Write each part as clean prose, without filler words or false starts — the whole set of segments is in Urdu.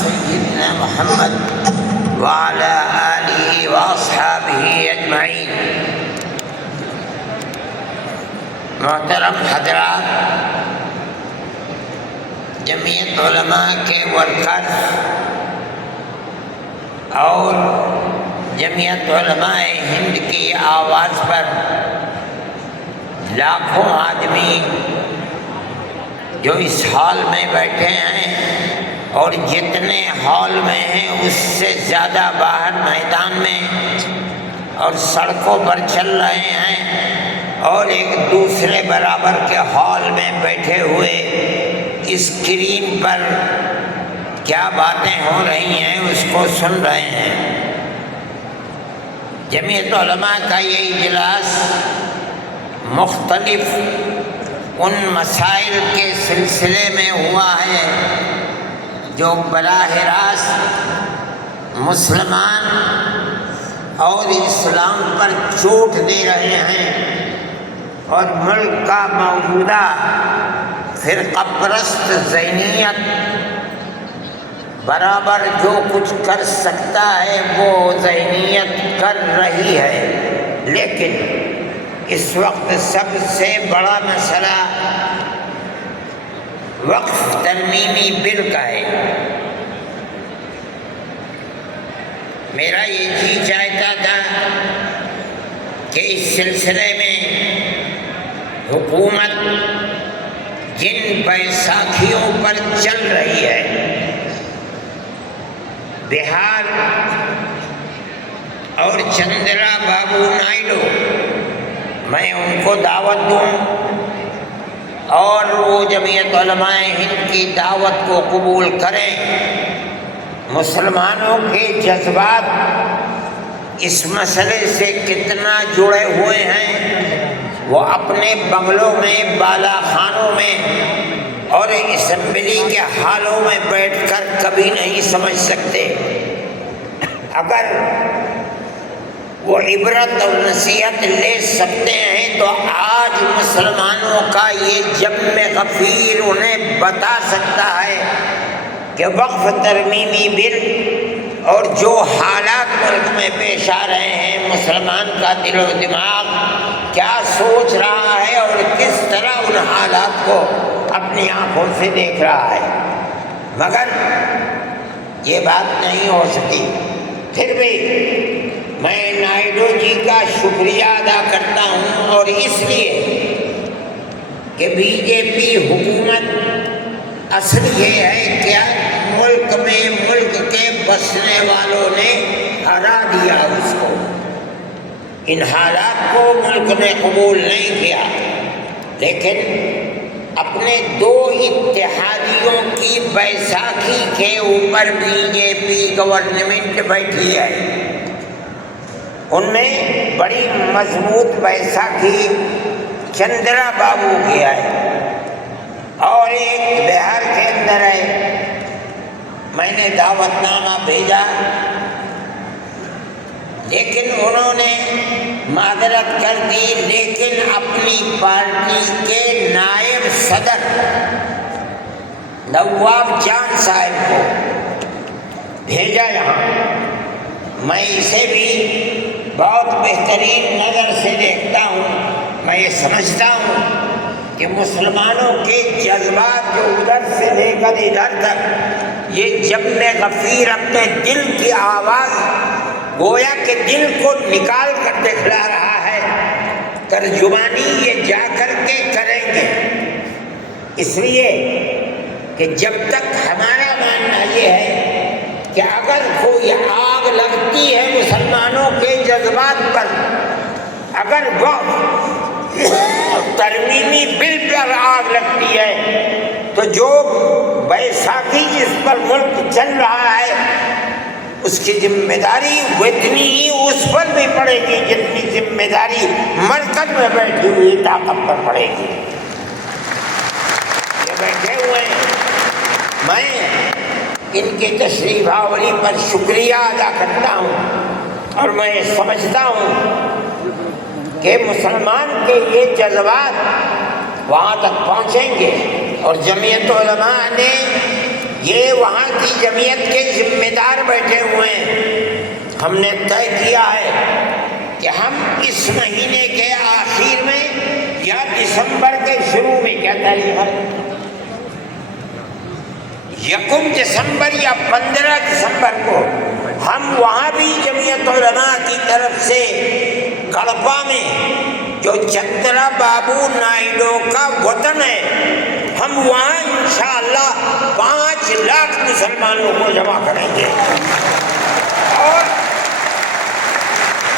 سيدنا محمد وعلى آله وأصحابه أجمعين۔ محترم حضرات، جمعیت علماء کے ورکر اور جمعیت علماء ہند کی آواز پر لاکھوں آدمی جو اس ہال میں بیٹھے ہیں اور جتنے ہال میں ہیں اس سے زیادہ باہر میدان میں اور سڑکوں پر چل رہے ہیں اور ایک دوسرے برابر کے ہال میں بیٹھے ہوئے اسکرین پر کیا باتیں ہو رہی ہیں اس کو سن رہے ہیں۔ جمعیت علماء کا یہ اجلاس مختلف ان مسائل کے سلسلے میں ہوا ہے جو براہ راست مسلمان اور اسلام پر چوٹ دے رہے ہیں اور ملک کا موجودہ فرقہ پرست ذہنیت برابر جو کچھ کر سکتا ہے وہ ذہنیت کر رہی ہے، لیکن اس وقت سب سے بڑا مسئلہ وقف ترمیمی بل کا ہے۔ میرا یہ جی چاہتا تھا کہ اس سلسلے میں حکومت جن بیساکھیوں پر چل رہی ہے، بہار اور چندرا بابو نائیڈو، میں ان کو دعوت دوں اور وہ جمعیت علماء ہند کی دعوت کو قبول کریں۔ مسلمانوں کے جذبات اس مسئلے سے کتنا جڑے ہوئے ہیں وہ اپنے بنگلوں میں، بالا خانوں میں اور اسمبلی کے ہالوں میں بیٹھ کر کبھی نہیں سمجھ سکتے۔ اگر وہ عبرت اور نصیحت لے سکتے ہیں تو آج مسلمانوں کا یہ جم غفیر انہیں بتا سکتا ہے کہ وقف ترمیمی بل اور جو حالات ملک میں پیش آ رہے ہیں، مسلمان کا دل و دماغ کیا سوچ رہا ہے اور کس طرح ان حالات کو اپنی آنکھوں سے دیکھ رہا ہے، مگر یہ بات نہیں ہو سکی۔ پھر بھی میں نائیڈو جی کا شکریہ ادا کرتا ہوں، اور اس لیے کہ بی جے پی حکومت اصل یہ ہے کہ ملک میں ملک کے بسنے والوں نے ہرا دیا اس کو، ان حالات کو ملک نے قبول نہیں کیا، لیکن اپنے دو اتحادیوں کی بیساکھی کے اوپر بی جے پی گورنمنٹ بیٹھی ہے۔ ان میں بڑی مضبوط بیساکھی چندرا بابو کی ہے اور ایک بہار کے اندر ہے۔ میں نے دعوت نامہ بھیجا، لیکن انہوں نے معذرت کر دی، لیکن اپنی پارٹی کے نائب صدر نواب جان صاحب کو بھیجا یہاں۔ میں اسے بھی بہت بہترین نظر سے دیکھتا ہوں۔ میں یہ سمجھتا ہوں کہ مسلمانوں کے جذبات جو ادھر سے لے کر ادھر تک، یہ جم غفیر اپنے دل کی آواز گویا کہ دل کو نکال کر دکھلا رہا ہے، ترجمانی یہ جا کر کے کریں گے، اس لیے کہ جب تک ہمارا ماننا یہ ہے کہ اگر کوئی آگ لگتی ہے مسلمانوں کے جذبات پر، اگر وہ ترمیمی بل پر آگ لگتی ہے تو جو بیساکھی جس پر ملک چل رہا ہے اس کی ذمہ داری اتنی ہی اس پر بھی پڑے گی جتنی ذمہ داری مرکز میں بیٹھی ہوئی طاقت پر پڑے گی۔ یہ بیٹھے ہوئے میں ان کی تشریف آوری پر شکریہ ادا کرتا ہوں، اور میں سمجھتا ہوں کہ مسلمان کے یہ جذبات وہاں تک پہنچیں گے، اور جمعیت علماء نے یہ وہاں کی جمعیت کے ذمہ دار بیٹھے ہوئے ہیں، ہم نے طے کیا ہے کہ ہم اس مہینے کے آخر میں یا دسمبر کے شروع میں، کیا تاریخ ہے، 1 دسمبر یا 15 دسمبر کو ہم وہاں بھی جمعیت علماء کی طرف سے کڑپا میں جو چندرا بابو نائیڈو کا وطن ہے، ہم وہاں انشاءاللہ 5 لاکھ مسلمانوں کو جمع کریں گے اور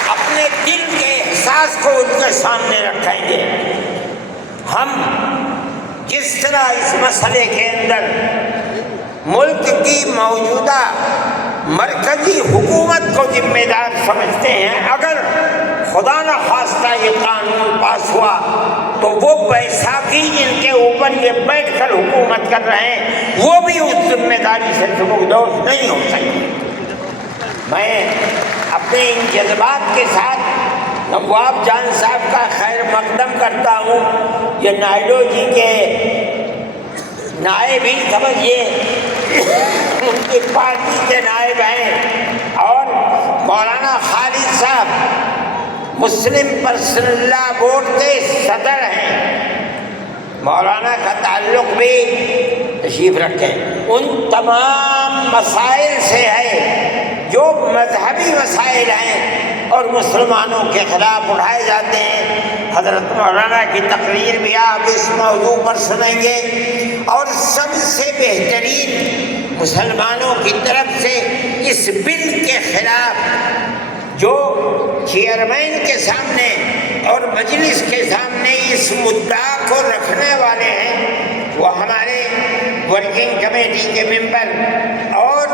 اپنے دل کے احساس کو ان کے سامنے رکھیں گے۔ ہم جس طرح اس مسئلے کے اندر ملک کی موجودہ مرکزی حکومت کو ذمہ دار سمجھتے ہیں، اگر خدا نہ خواستہ یہ قانون پاس ہوا تو وہ بیساکھی جن کے اوپر یہ بیٹھ کر حکومت کر رہے ہیں وہ بھی اس ذمہ داری سے سبکدوش نہیں ہو سکتے۔ میں اپنے ان جذبات کے ساتھ نواب جان صاحب کا خیر مقدم کرتا ہوں۔ یہ نائیڈو جی کے نائب ہی سمجھیے، ان کی پارٹی کے نائب ہیں، اور مولانا خالد صاحب مسلم پرسنل لا بورڈ کے صدر ہیں، مولانا کا تعلق بھی تشریف رکھیں۔ ان تمام مسائل سے ہے جو مذہبی مسائل ہیں اور مسلمانوں کے خلاف اٹھائے جاتے ہیں۔ حضرت مولانا کی تقریر بھی آپ اس موضوع پر سنیں گے، اور سب سے بہترین مسلمانوں کی طرف سے اس بل کے خلاف جو چیئرمین کے سامنے اور مجلس کے سامنے اس مدعا کو رکھنے والے ہیں وہ ہمارے ورکنگ کمیٹی کے ممبر اور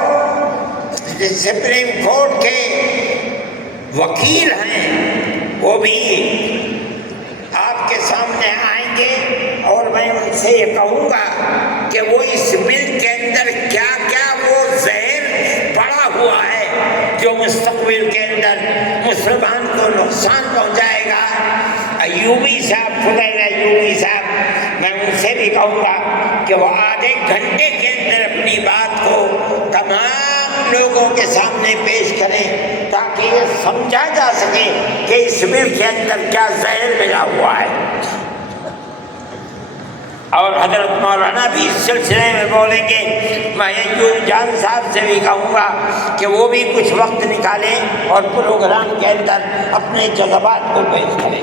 سپریم کورٹ کے وکیل ہیں، وہ بھی آپ کے سامنے آئیں گے، اور میں ان سے یہ کہوں گا کہ وہ اس بل کے اندر کیا کیا وہ زہر پڑا ہوا ہے جو مستقبل کے اندر مسلمان کو نقصان پہنچائے گا۔ ایوبی صاحب، فضیل ایوبی صاحب، میں ان سے بھی کہوں گا کہ وہ آدھے گھنٹے کے اندر اپنی بات کو تمام لوگوں کے سامنے پیش کریں تاکہ یہ سمجھا جا سکے کہ اس بل کے اندر کیا زہر ملا ہوا ہے۔ اور حضرت مولانا بھی اس سلسلے میں بولیں گے۔ میں ایوب جان صاحب سے بھی کہوں گا کہ وہ بھی کچھ وقت نکالیں اور پروگرام کے اندر اپنے جذبات کو پیش کریں۔